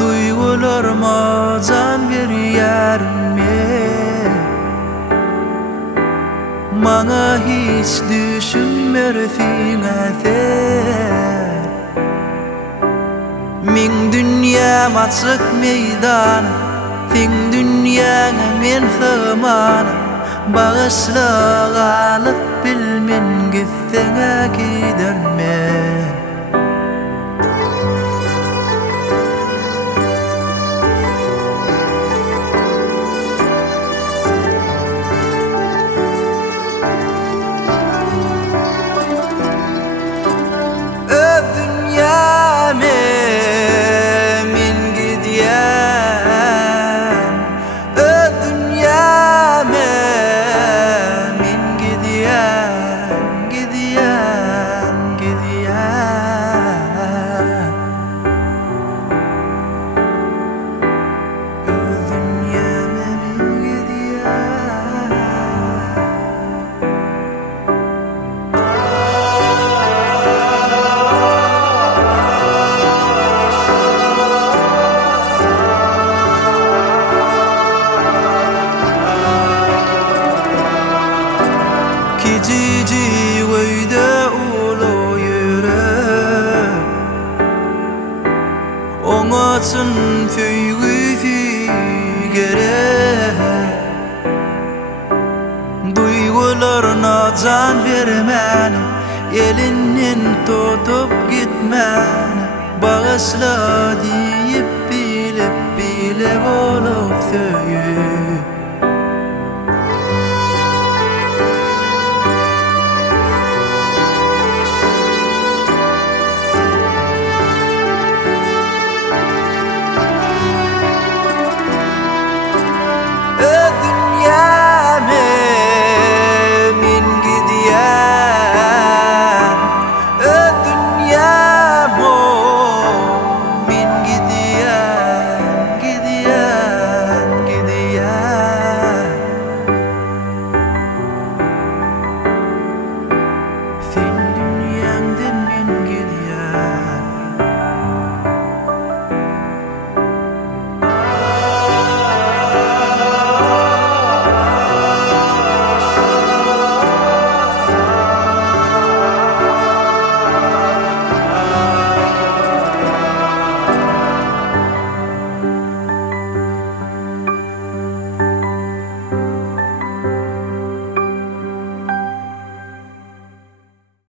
Duygularıma can verýärmi? Maňa hiç düşünmersiň äser. Min dünýäm açyk meýdan, sen dünýäňe men sığmanam. Bağışla galyp bilmen gitseňe gidermen. Cici weyde ulu yürek, oňa çyn söýgüsi gerek. Duýgularyna can bermän, elinden tutup gitmän. Bağışla diýip bilip bolup söýleýän.